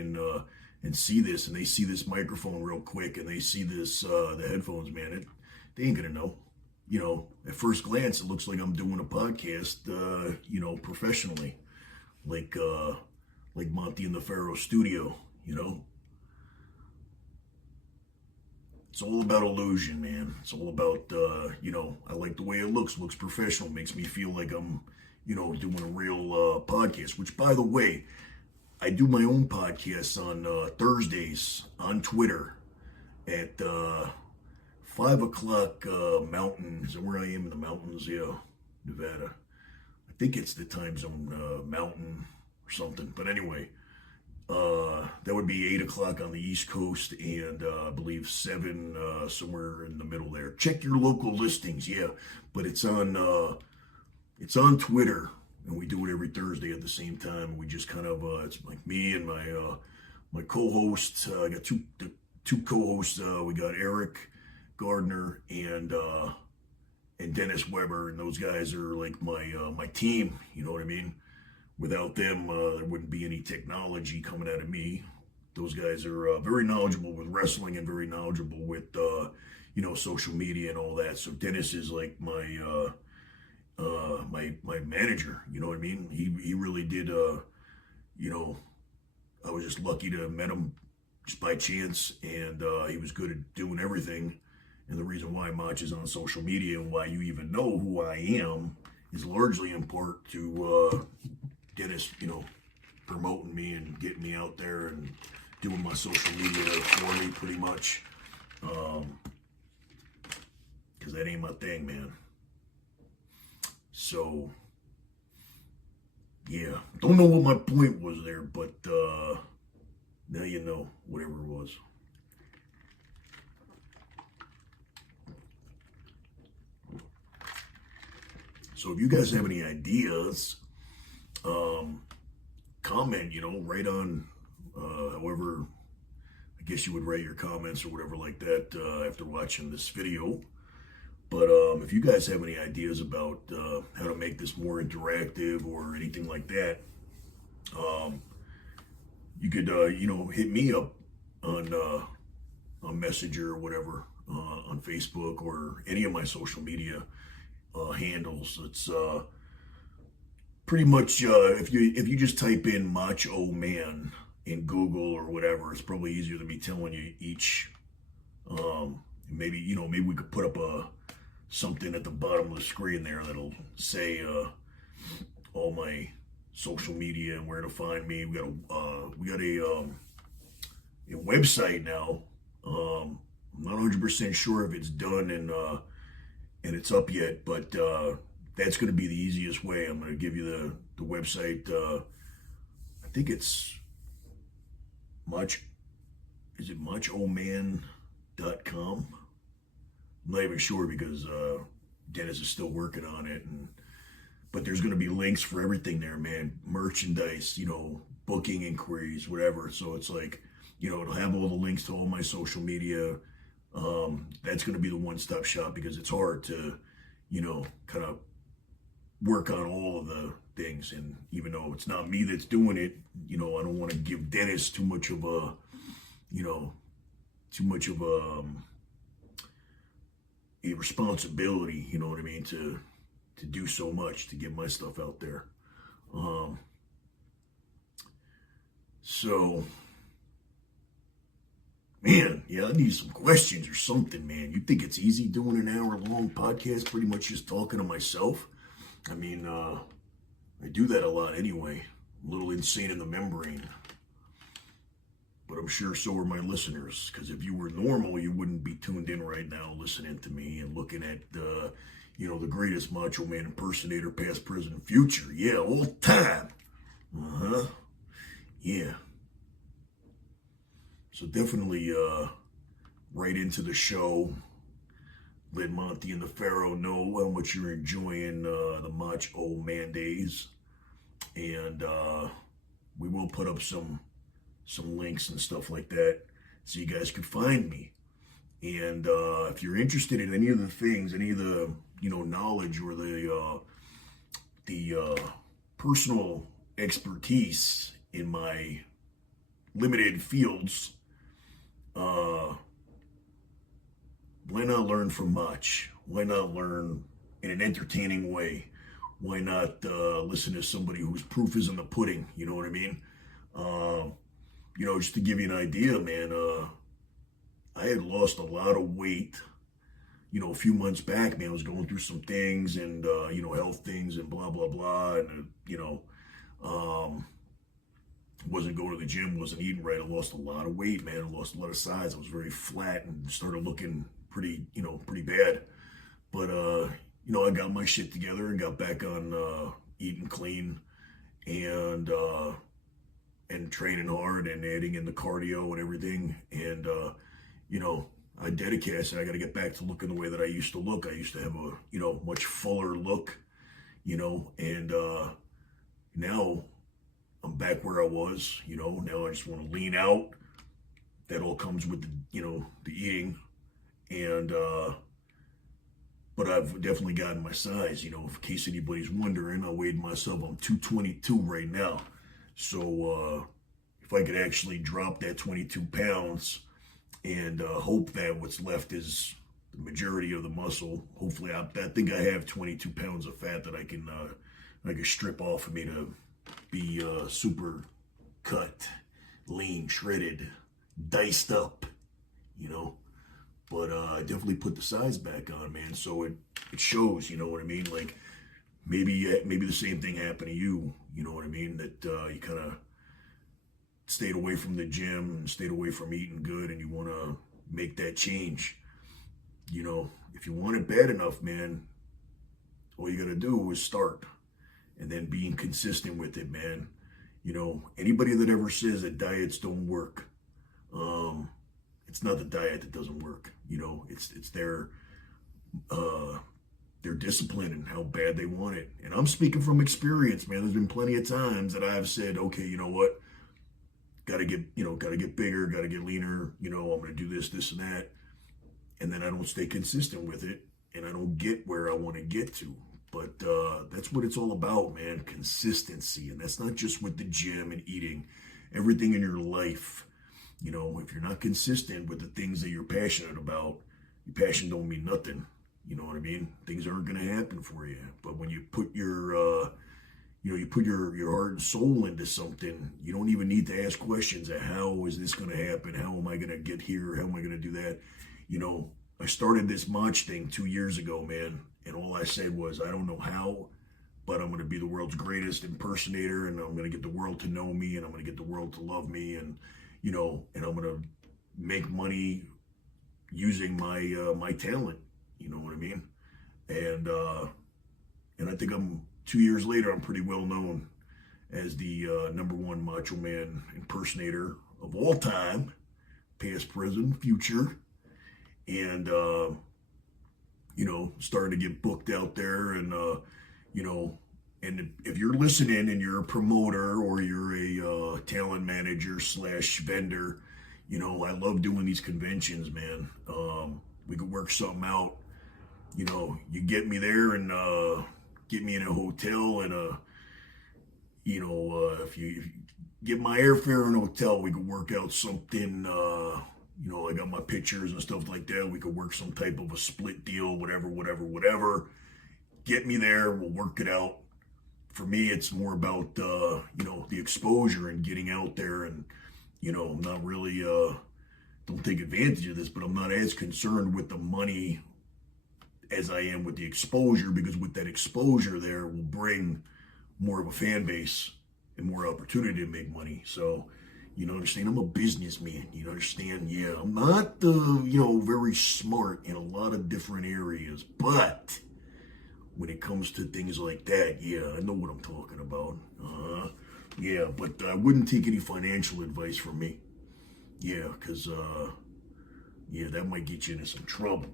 and see this, and they see this microphone real quick, and they see this, the headphones, man, they ain't gonna know. At first glance, it looks like I'm doing a podcast, professionally, like Monty and the Pharaoh studio, It's all about illusion, man. It's all about, I like the way it looks professional, makes me feel like I'm, doing a real podcast, which, by the way, I do my own podcasts on Thursdays on Twitter at 5 o'clock mountains, and where I am in the mountains, Nevada. I think it's the time zone mountain or something, but anyway, that would be 8 o'clock on the East Coast, and I believe 7 somewhere in the middle there. Check your local listings, but it's on Twitter, and we do it every Thursday at the same time. We just kind of it's like me and my co-hosts. I got two co-hosts. We got Eric Gardner and Dennis Weber, and those guys are like my team. You know what I mean? Without them, there wouldn't be any technology coming out of me. Those guys are very knowledgeable with wrestling and very knowledgeable with social media and all that. So Dennis is like my manager. You know what I mean? He really did. I was just lucky to have met him just by chance, and he was good at doing everything. And the reason why Motch is on social media and why you even know who I am is largely in part to Dennis, promoting me and getting me out there and doing my social media for me, pretty much. Because that ain't my thing, man. So, yeah. Don't know what my point was there, but now you know, whatever it was. So if you guys have any ideas, comment, write on, however, I guess you would write your comments or whatever like that after watching this video. But if you guys have any ideas about how to make this more interactive or anything like that, you could, hit me up on Messenger or whatever, on Facebook or any of my social media handles. It's pretty much if you just type in Macho Man in Google or whatever, it's probably easier than me telling you each. Maybe we could put up something at the bottom of the screen there that'll say all my social media and where to find me. We got a website now. I'm not 100% sure if it's done and it's up yet, but that's going to be the easiest way. I'm going to give you the website. I think it's Motch. Is it motchoman.com? I'm not even sure because Dennis is still working on it, but there's going to be links for everything there, man. Merchandise, booking inquiries, whatever. So it's like, it'll have all the links to all my social media. That's going to be the one-stop shop because it's hard to, kind of work on all of the things. And even though it's not me that's doing it, I don't want to give Dennis too much of a responsibility, you know what I mean, to do so much to get my stuff out there. So, man, yeah, I need some questions or something, man. You think it's easy doing an hour-long podcast, pretty much just talking to myself? I mean, I do that a lot anyway. A little insane in the membrane. But I'm sure so are my listeners, because if you were normal, you wouldn't be tuned in right now listening to me and looking at, the greatest Macho Man impersonator, past, present, future. Yeah, all time. Uh-huh. Yeah. So definitely right into the show. Let Monty and the Pharaoh know how much you're enjoying the Motch Mandays. And we will put up some links and stuff like that so you guys can find me. And if you're interested in any of the things, any of the knowledge or the personal expertise in my limited fields, why not learn from Motch? Why not learn in an entertaining way? Why not listen to somebody whose proof is in the pudding? You know what I mean? Just to give you an idea, man, I had lost a lot of weight, a few months back, man. I was going through some things and, health things and blah, blah, blah. And, wasn't going to the gym, wasn't eating right. I lost a lot of weight, man. I lost a lot of size. I was very flat and started looking pretty bad. But, I got my shit together and got back on eating clean and training hard and adding in the cardio and everything. And, I dedicated. I said, I got to get back to looking the way that I used to look. I used to have a, much fuller look, and now I'm back where I was, now I just want to lean out. That all comes with the eating. And, but I've definitely gotten my size, in case anybody's wondering. I weighed myself, I'm 222 right now. So, if I could actually drop that 22 pounds and hope that what's left is the majority of the muscle, hopefully I think I have 22 pounds of fat that I can strip off of me to be super cut, lean, shredded, diced up, But I definitely put the size back on, man. So it shows, you know what I mean? Like maybe the same thing happened to you, you know what I mean? That you kind of stayed away from the gym and stayed away from eating good, and you want to make that change. If you want it bad enough, man, all you got to do is start. And then being consistent with it, man. Anybody that ever says that diets don't work, it's not the diet that doesn't work. It's their discipline and how bad they want it. And I'm speaking from experience, man. There's been plenty of times that I've said, okay, you know what? Gotta get bigger, gotta get leaner. I'm gonna do this and that. And then I don't stay consistent with it, and I don't get where I want to get to. But that's what it's all about, man. Consistency. And that's not just with the gym and eating. Everything in your life. If you're not consistent with the things that you're passionate about, your passion don't mean nothing. You know what I mean? Things aren't going to happen for you. But when you put your heart and soul into something, you don't even need to ask questions of how is this going to happen? How am I going to get here? How am I going to do that? I started this Motch thing 2 years ago, man. And all I said was, I don't know how, but I'm going to be the world's greatest impersonator, and I'm going to get the world to know me, and I'm going to get the world to love me. And, you know, and I'm gonna make money using my talent. You know what I mean? And I think 2 years later, I'm pretty well known as the #1 Macho Man impersonator of all time, past, present, future, and you know, starting to get booked out there, and you know, and if you're listening and you're a promoter or you're a talent manager / vendor, you know, I love doing these conventions, man. We could work something out. You know, you get me there and get me in a hotel and you know, if you get my airfare and hotel, we could work out something. You know, I got my pictures and stuff like that. We could work some type of a split deal, whatever. Get me there. We'll work it out. For me, it's more about, you know, the exposure and getting out there. And, you know, I'm not really, don't take advantage of this, but I'm not as concerned with the money as I am with the exposure, because with that exposure there will bring more of a fan base and more opportunity to make money. So, you know, understand, I'm a businessman. You understand? Yeah, I'm not, you know, very smart in a lot of different areas, but when it comes to things like that, yeah, I know what I'm talking about. Yeah, but I wouldn't take any financial advice from me. Yeah, because, yeah, that might get you into some trouble.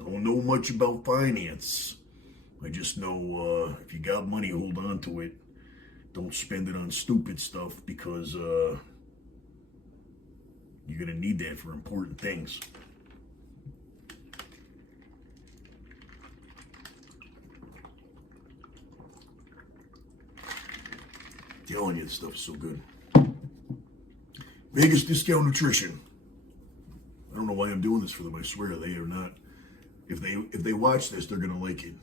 I don't know much about finance. I just know if you got money, hold on to it. Don't spend it on stupid stuff, because you're going to need that for important things. Telling you, this stuff is so good. Vegas Discount Nutrition. I don't know why I'm doing this for them. I swear they are not. If they watch this, they're gonna like it.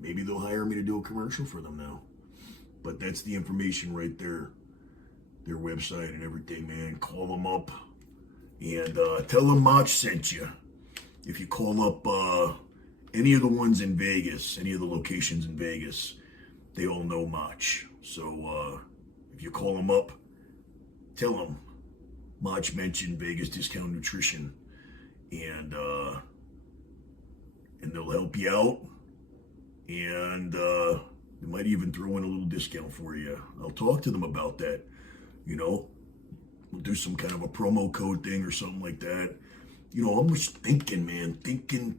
Maybe they'll hire me to do a commercial for them now. But that's the information right there. Their website and everything, man. Call them up and tell them Motch sent you. If you call up any of the ones in Vegas, any of the locations in Vegas, they all know Motch. So if you call them up, tell them Motch mentioned Vegas Discount Nutrition, and they'll help you out, and they might even throw in a little discount for you. I'll talk to them about that. You know, we'll do some kind of a promo code thing or something like that. You know, I'm just thinking, man, thinking,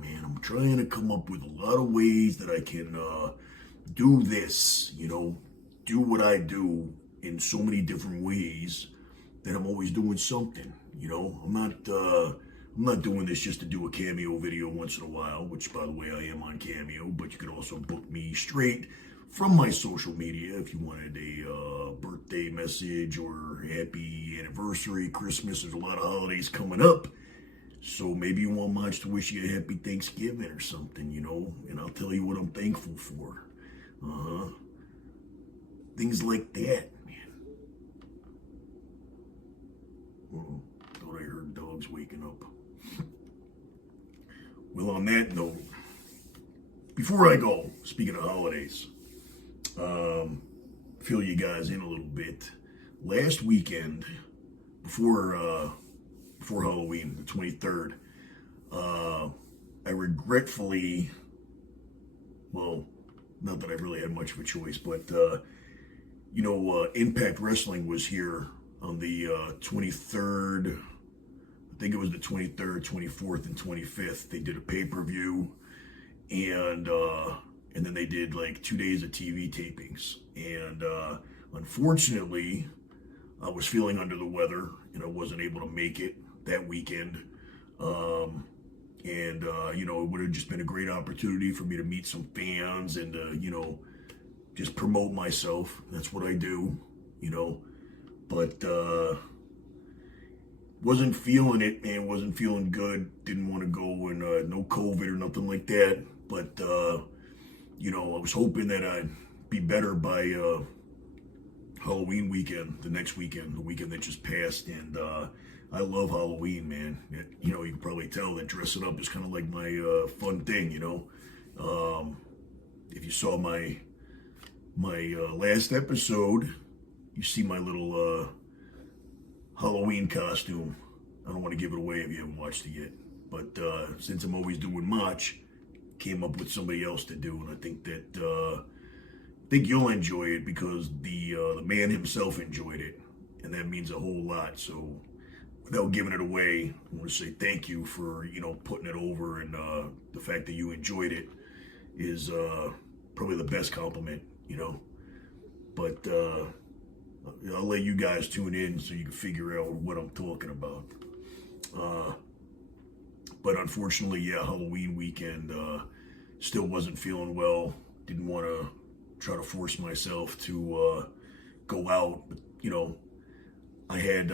man. I'm trying to come up with a lot of ways that I can do this, you know, do what I do in so many different ways that I'm always doing something. You know, I'm not doing this just to do a cameo video once in a while, which, by the way, I am on Cameo, but you can also book me straight from my social media if you wanted a birthday message or happy anniversary, Christmas. There's a lot of holidays coming up, so maybe you want Motch to wish you a happy Thanksgiving or something, you know, and I'll tell you what I'm thankful for. Things like that, man. Thought I heard dogs waking up. Well, on that note, before I go, speaking of holidays, fill you guys in a little bit. Last weekend, before Halloween, the 23rd, I regretfully, well, not that I really had much of a choice, but, you know, Impact Wrestling was here on the 23rd. I think it was the 23rd, 24th, and 25th. They did a pay-per-view, and then they did like 2 days of TV tapings. And unfortunately, I was feeling under the weather, and I wasn't able to make it that weekend. You know, it would have just been a great opportunity for me to meet some fans and, you know, just promote myself. That's what I do, you know. But wasn't feeling it, man. Wasn't feeling good. Didn't want to go, and no COVID or nothing like that. But, you know, I was hoping that I'd be better by Halloween weekend, the next weekend, the weekend that just passed. And I love Halloween, man. You know, you can probably tell that dressing up is kind of like my fun thing, you know. If you saw my last episode, you see my little Halloween costume. I don't want to give it away if you haven't watched it yet. But since I'm always doing Motch, came up with somebody else to do, and I think that you'll enjoy it because the man himself enjoyed it, and that means a whole lot. So without giving it away, I want to say thank you for putting it over, and the fact that you enjoyed it is probably the best compliment, But I'll let you guys tune in so you can figure out what I'm talking about. But unfortunately, yeah, Halloween weekend, still wasn't feeling well. Didn't want to try to force myself to go out. But, I had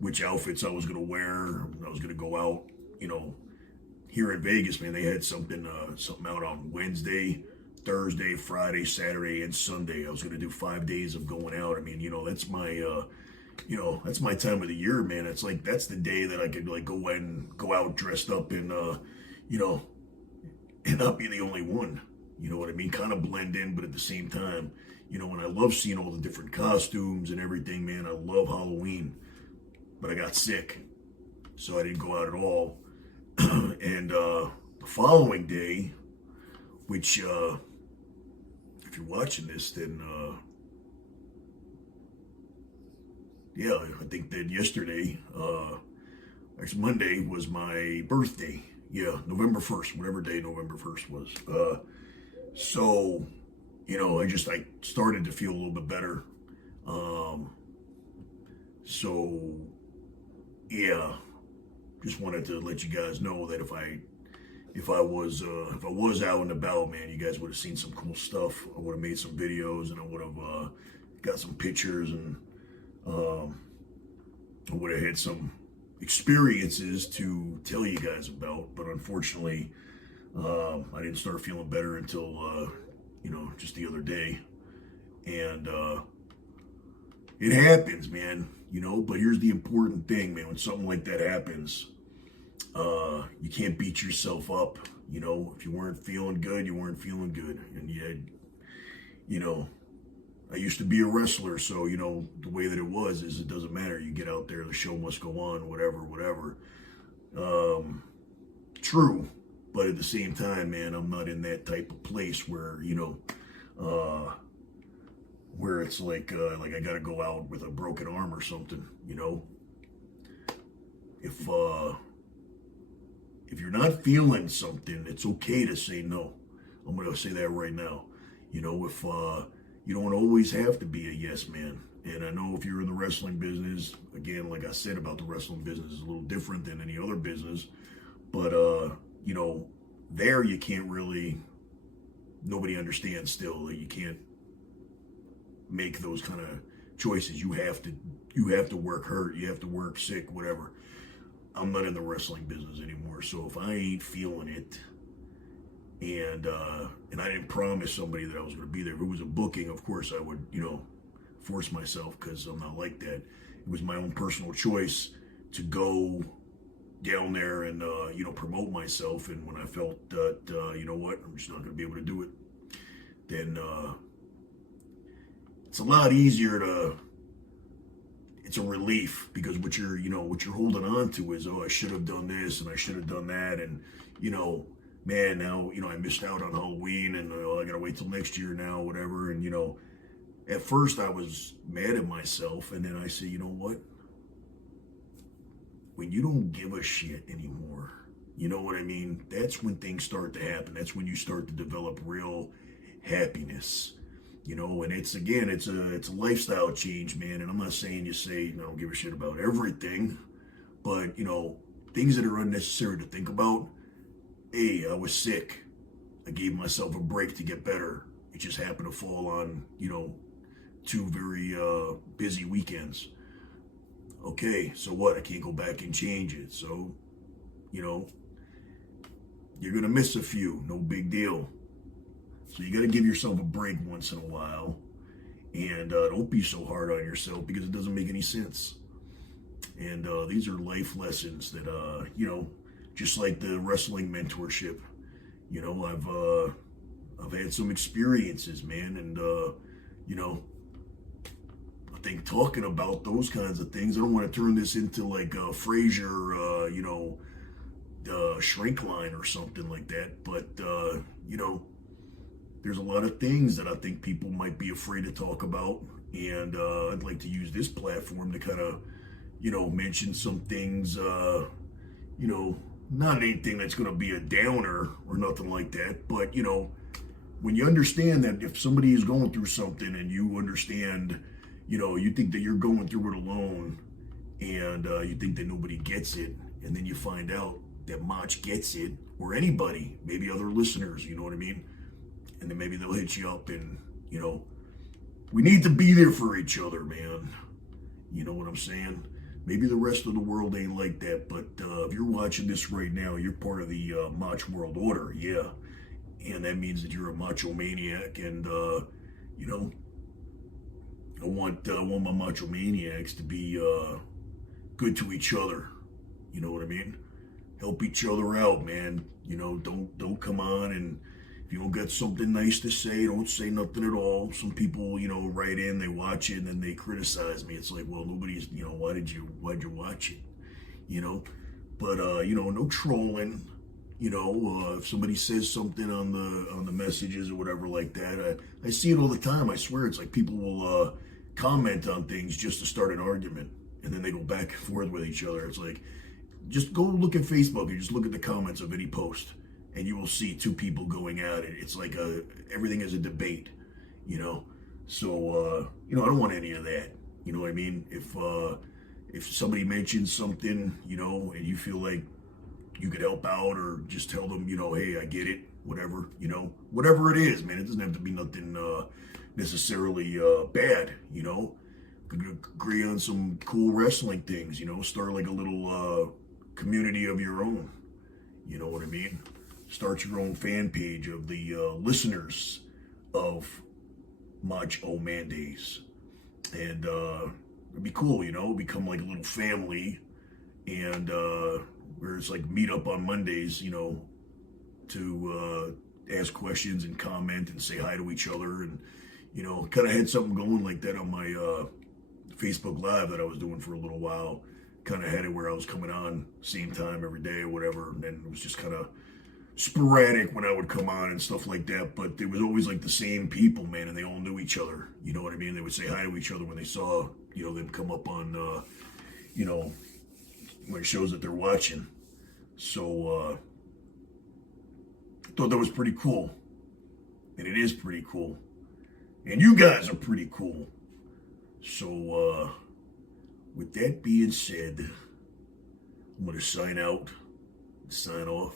which outfits I was going to wear. I was going to go out, here in Vegas, man. They had something out on Wednesday, Thursday, Friday, Saturday, and Sunday. I was going to do 5 days of going out. I mean, that's my... that's my time of the year, man. It's like, that's the day that I could go out dressed up and, and not be the only one. You know what I mean? Kind of blend in, but at the same time, and I love seeing all the different costumes and everything, man. I love Halloween, but I got sick, so I didn't go out at all. And the following day, which, if you're watching this, then, yeah, I think that yesterday, actually Monday, was my birthday. Yeah, November 1st, whatever day November 1st was. So, I started to feel a little bit better. So, yeah, just wanted to let you guys know that if I was out and about, man, you guys would have seen some cool stuff. I would have made some videos, and I would have got some pictures, and I would have had some experiences to tell you guys about, but unfortunately, I didn't start feeling better until, just the other day, and it happens, man, but here's the important thing, man. When something like that happens, you can't beat yourself up. If you weren't feeling good, you weren't feeling good, and I used to be a wrestler, so, the way that it was is it doesn't matter. You get out there, the show must go on, whatever. True, but at the same time, man, I'm not in that type of place where, where it's like I got to go out with a broken arm or something, If you're not feeling something, it's okay to say no. I'm going to say that right now. If, you don't always have to be a yes man. And I know if you're in the wrestling business, again, like I said about the wrestling business, is a little different than any other business. But, there you can't really, nobody understands still that you can't make those kind of choices. You have to work hurt, you have to work sick, whatever. I'm not in the wrestling business anymore. So if I ain't feeling it, and I didn't promise somebody that I was going to be there. If it was a booking, of course I would, force myself, because I'm not like that. It was my own personal choice to go down there and, promote myself. And when I felt that, I'm just not going to be able to do it, then it's a lot easier it's a relief, because what you're holding on to is, I should have done this and I should have done that. And, man, now, I missed out on Halloween, and I got to wait till next year now, whatever. And, at first I was mad at myself, and then I say, you know what? When you don't give a shit anymore, you know what I mean? That's when things start to happen. That's when you start to develop real happiness, and it's a lifestyle change, man. And I'm not saying you say, I don't give a shit about everything, but, things that are unnecessary to think about. Hey, I was sick. I gave myself a break to get better. It just happened to fall on, 2 very busy weekends. Okay, so what? I can't go back and change it. So, you're going to miss a few. No big deal. So you got to give yourself a break once in a while. And don't be so hard on yourself, because it doesn't make any sense. And these are life lessons that, just like the wrestling mentorship, I've had some experiences, man, and I'll something talking about those kinds of things. I don't want to turn this into like a Frasier, shrink line or something like that. But, there's a lot of things that I think people might be afraid to talk about. And I'd like to use this platform to kind of, mention some things, not anything that's going to be a downer or nothing like that. But, when you understand that if somebody is going through something and you understand, you think that you're going through it alone and you think that nobody gets it, and then you find out that Motch gets it, or anybody, maybe other listeners, you know what I mean? And then maybe they'll hit you up and, we need to be there for each other, man. You know what I'm saying? Maybe the rest of the world ain't like that, but if you're watching this right now, you're part of the Motch World Order, yeah. And that means that you're a macho maniac, and, I want my macho maniacs to be good to each other. You know what I mean? Help each other out, man. Don't come on, and if you don't got something nice to say, don't say nothing at all. Some people, write in, they watch it, and then they criticize me. It's like, well, nobody's, why'd you watch it? But no trolling. If somebody says something on the messages or whatever like that, I see it all the time. I swear, it's like people will comment on things just to start an argument, and then they go back and forth with each other. It's like, just go look at Facebook and just look at the comments of any post, and you will see two people going at it. It's like everything is a debate, So I don't want any of that. You know what I mean? If somebody mentions something, and you feel like you could help out, or just tell them, hey, I get it, whatever, whatever it is, man. It doesn't have to be nothing necessarily bad, Could agree on some cool wrestling things, start like a little community of your own, you know what I mean? Start your own fan page of the listeners of Motch Mandays, and it'd be cool, become like a little family, and where it's like meet up on Mondays, to ask questions and comment and say hi to each other, and kind of had something going like that on my Facebook Live that I was doing for a little while. Kind of had it where I was coming on same time every day or whatever, and then it was just kind of sporadic when I would come on and stuff like that, but there was always like the same people, man, and they all knew each other, you know what I mean? They would say hi to each other when they saw, them come up on, when shows that they're watching. So, I thought that was pretty cool, and it is pretty cool, and you guys are pretty cool. So, with that being said, I'm going to sign out, sign off,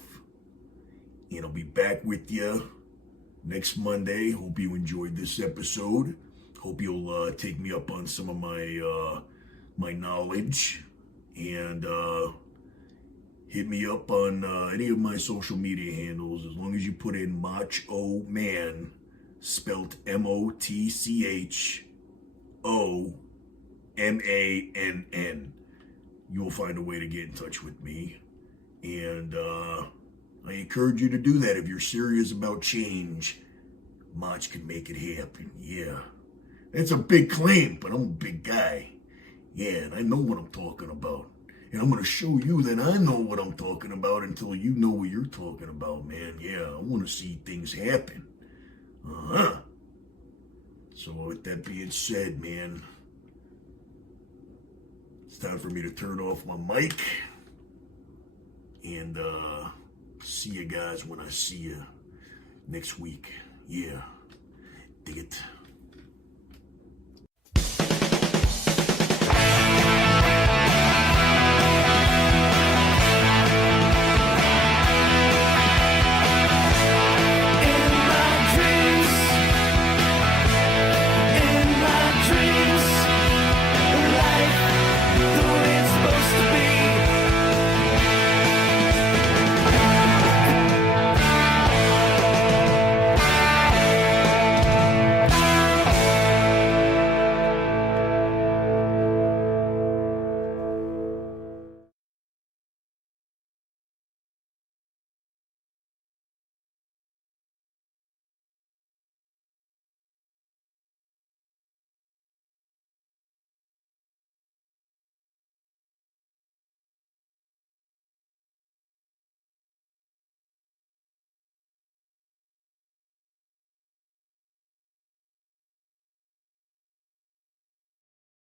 and I'll be back with you next Monday. Hope you enjoyed this episode. Hope you'll take me up on some of my knowledge, and hit me up on any of my social media handles, as long as you put in Motch Man, spelt MOTCHOMANN. You'll find a way to get in touch with me, and I encourage you to do that. If you're serious about change, Motch can make it happen. Yeah. That's a big claim, but I'm a big guy. Yeah, and I know what I'm talking about. And I'm going to show you that I know what I'm talking about until you know what you're talking about, man. Yeah, I want to see things happen. Uh-huh. So with that being said, man, it's time for me to turn off my mic. And see you guys when I see you next week. Yeah, dig it.